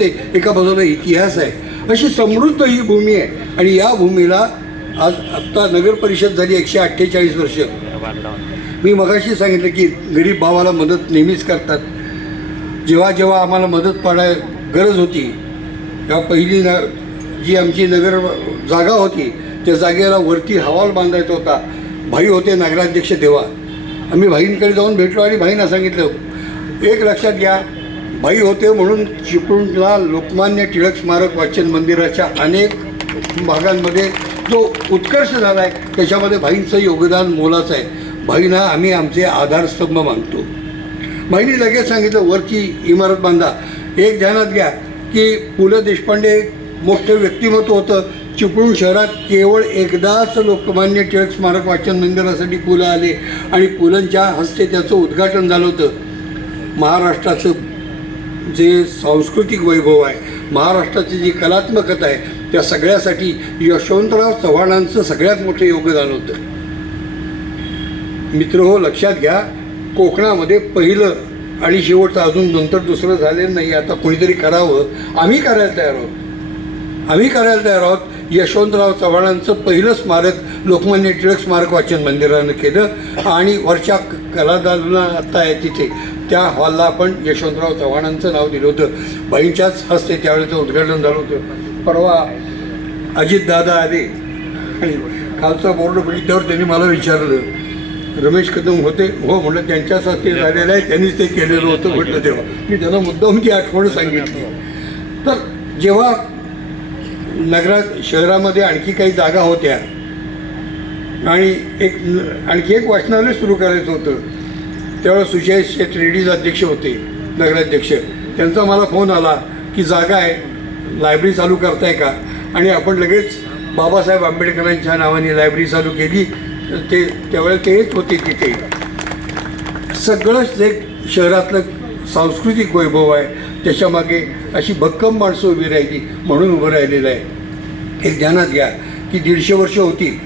ते एका बाजूला इतिहास आहे. अशी समृद्ध ही भूमी आहे. आणि या भूमीला आज आत्ता नगर परिषद झाली एकशे अठ्ठेचाळीस वर्ष. मी मगाशी सांगितलं की गरीब भावाला मदत नेहमीच करतात. जेव्हा जेव्हा आम्हाला मदत पाडाय गरज होती तेव्हा पहिली न जी आमची नगर जागा होती त्या जागेला वरती हवाल बांधायचा होता. भाई होते नगराध्यक्ष तेव्हा. आम्ही भाईंकडे जाऊन भेटलो आणि भाईंना सांगितलं एक लक्षात घ्या भाई होते म्हणून चिपळूणला लोकमान्य टिळक स्मारक वाचन मंदिराच्या अनेक भागांमध्ये जो उत्कर्ष झाला आहे त्याच्यामध्ये भाईंचं योगदान मोलाचं आहे. भाईंना आम्ही आमचे आधारस्तंभ मानतो. भाईंनी लगेच सांगितलं वरची इमारत बांधा. एक ध्यानात घ्या की पु ल देशपांडे मोठं व्यक्तिमत्व होतं. चिपळूण शहरात केवळ एकदाच लोकमान्य टिळक स्मारक वाचन मंदिरासाठी पुलं आले आणि पुलंच्या हस्ते त्याचं उद्घाटन झालं होतं. महाराष्ट्राचं जे सांस्कृतिक वैभव आहे महाराष्ट्राची जी कलात्मकता आहे त्या सगळ्यासाठी यशवंतराव चव्हाणांचं सगळ्यात मोठं योगदान होतं. मित्र हो लक्षात घ्या कोकणामध्ये पहिलं आणि शेवटचं अजून नंतर दुसरं झालेलं नाही आता कुणीतरी करावं. आम्ही करायला तयार आहोत. आम्ही करायला तयार आहोत. यशवंतराव चव्हाणांचं पहिलं स्मारक लोकमान्य टिळक स्मारक वाचन मंदिरानं केलं. आणि वरच्या क- कलादालना आत्ता आहे तिथे. त्या हॉलला आपण यशवंतराव चव्हाणांचं नाव दिलं होतं. बाईंच्याच हस्ते त्यावेळेचं उद्घाटन झालं होतं. परवा अजितदादा आले. आणि खालचा बोर्ड बघितल्यावर त्यांनी मला विचारलं रमेश कदम होते? हो म्हटलं त्यांच्याच हस्ते झालेलं आहे. त्यांनीच ते केलेलं होतं म्हटलं तेव्हा. मी त्यांना मुद्दाम ती आठवण सांगितली. तर जेव्हा नगरात शहरामध्ये आणखी काही जागा होत्या आणि एक आणखी एक वाचनालय सुरू करायचं होतं त्यावेळेस सुजय शेठ रेड्डीज अध्यक्ष होते नगराध्यक्ष. त्यांचा मला फोन आला की जागा आहे लायब्ररी चालू करताय का? आणि आपण लगेच बाबासाहेब आंबेडकरांच्या नावाने लायब्ररी चालू केली. ते त्यावेळेस ते येत होते तिथे. सगळंच एक शहरातलं सांस्कृतिक वैभव आहे त्याच्यामागे अशी भक्कम माणसं उभी राहिली म्हणून उभं राहिलेलं आहे. हे ध्यानात घ्या की दीडशे वर्ष होती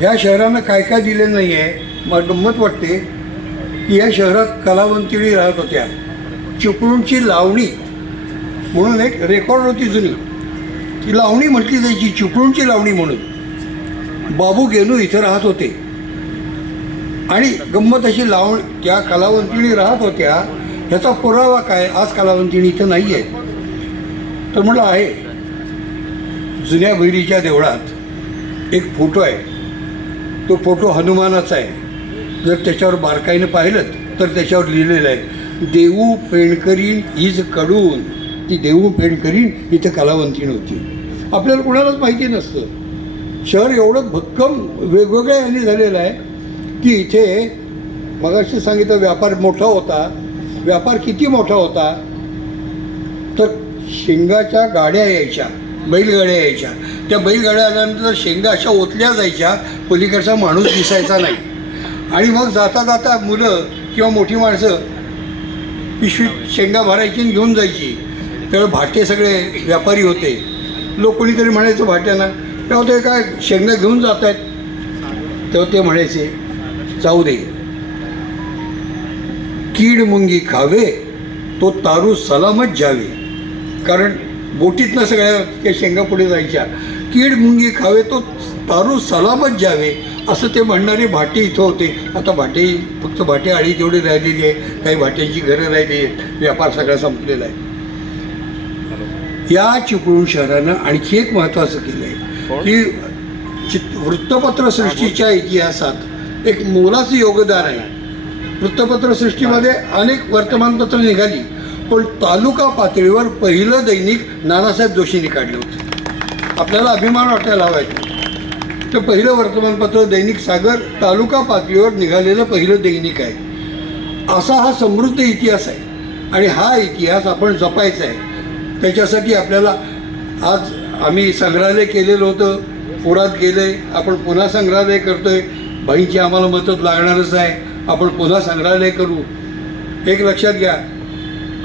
ह्या शहरानं काय काय दिलेलं नाही आहे मला गंमत वाटते की या शहरात कलावंतिणी राहत होत्या. चिपळूणची लावणी म्हणून एक रेकॉर्ड होती जुनी. ती लावणी म्हटली जायची चिपळूणची लावणी म्हणून. बाबू गेनू इथं राहत होते. आणि गंमत अशी लावण त्या कलावंतिणी राहत होत्या ह्याचा पुरावा काय? आज कलावंतिणी इथं नाही आहे तर म्हटलं आहे जुन्या भैरीच्या देवळात एक फोटो आहे. तो फोटो हनुमानाचा आहे. जर त्याच्यावर बारकाईनं पाहिलं तर त्याच्यावर लिहिलेलं आहे देऊ पेणकरीन हीजकडून. ती देऊ पेणकरीन इथं कलावंती होती आपल्याला कोणालाच माहिती नसतं. शहर एवढं भक्कम वेगवेगळ्या यांनी झालेलं आहे की इथे मगाशी सांगितलं व्यापार मोठा होता. व्यापार किती मोठा होता? तर शिंगाच्या गाड्या यायच्या बैलगाड्या यायच्या. त्या बैलगाड्या आल्यानंतर शेंगा अशा ओतल्या जायच्या पलीकडचा माणूस दिसायचा नाही. आणि मग जाता जाता मुलं किंवा मोठी माणसं पिशवीत शेंगा भरायची आणि घेऊन जायची. त्यावेळी भाटे सगळे व्यापारी होते. लोक कोणीतरी म्हणायचं भाट्यांना तेव्हा ते काय शेंगा घेऊन जात आहेत तेव्हा ते म्हणायचे जाऊ दे. कीड मुंगी खावे तो तारू सलामत जावे. कारण बोटीतनं सगळ्या त्या शेंगा पुढे जायच्या. कीड मुंगी खावे तो तारू सलामत जावे असं ते म्हणणारे भाटे इथं होते. आता भाटे फक्त भाटे आळी तेवढी राहिलेली आहे. काही भाट्यांची घरं राहिली आहेत. व्यापार सगळा संपलेला आहे. या चिपळूण शहरानं आणखी एक महत्त्वाचं केलं आहे की चित वृत्तपत्र सृष्टीच्या इतिहासात एक मोलाचं योगदान आहे. वृत्तपत्र सृष्टीमध्ये अनेक वर्तमानपत्र निघाली पण तालुका पातळीवर पहिलं दैनिक नानासाहेब जोशींनी काढलं होतं. आपल्याला अभिमान वाटायला हवा आहे. तर पहिलं वर्तमानपत्र दैनिक सागर तालुका पातळीवर निघालेलं पहिलं दैनिक आहे. असा हा समृद्ध इतिहास आहे. आणि हा इतिहास आपण जपायचा आहे. त्याच्यासाठी आपल्याला आज आम्ही संग्रहालय केलेलं होतं. पुरात गेले आपण पुन्हा संग्रहालय करतो आहे बाईंची आम्हाला मदत लागणारच आहे. आपण पुन्हा संग्रहालय करू. एक लक्षात घ्या.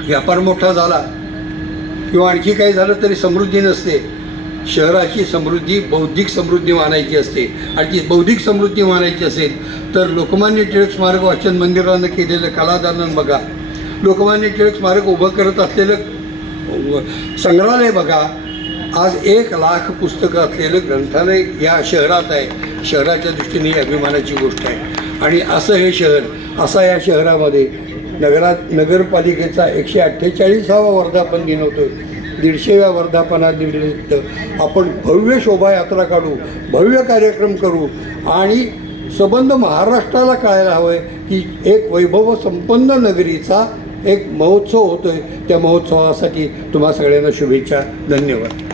व्यापार मोठा झाला. किंवा आणखी काही झालं तरी समृद्धी नसते. शहराची समृद्धी बौद्धिक समृद्धी मानायची असते. आणि ती बौद्धिक समृद्धी मानायची असेल तर लोकमान्य टिळक स्मारक वाचन मंदिरानं केलेलं कलादालन बघा. लोकमान्य टिळक स्मारक उभं करत असलेलं संग्रहालय बघा. आज एक लाख पुस्तकं असलेलं ग्रंथालय या शहरात आहे. शहराच्या दृष्टीने ही अभिमानाची गोष्ट आहे. आणि असं हे शहर असा या शहरामध्ये नगरात नगरपालिकेचा एकशे अठ्ठेचाळीसावा वर्धापन दिन होतो दीडशेव्या वर्धापनानिमित्त आपण भव्य शोभायात्रा काढू भव्य कार्यक्रम करू आणि संबंध महाराष्ट्राला कळायला हवं आहे की एक वैभव संपन्न नगरीचा एक महोत्सव होतोय. त्या महोत्सवासाठी तुम्हा सगळ्यांना शुभेच्छा. धन्यवाद.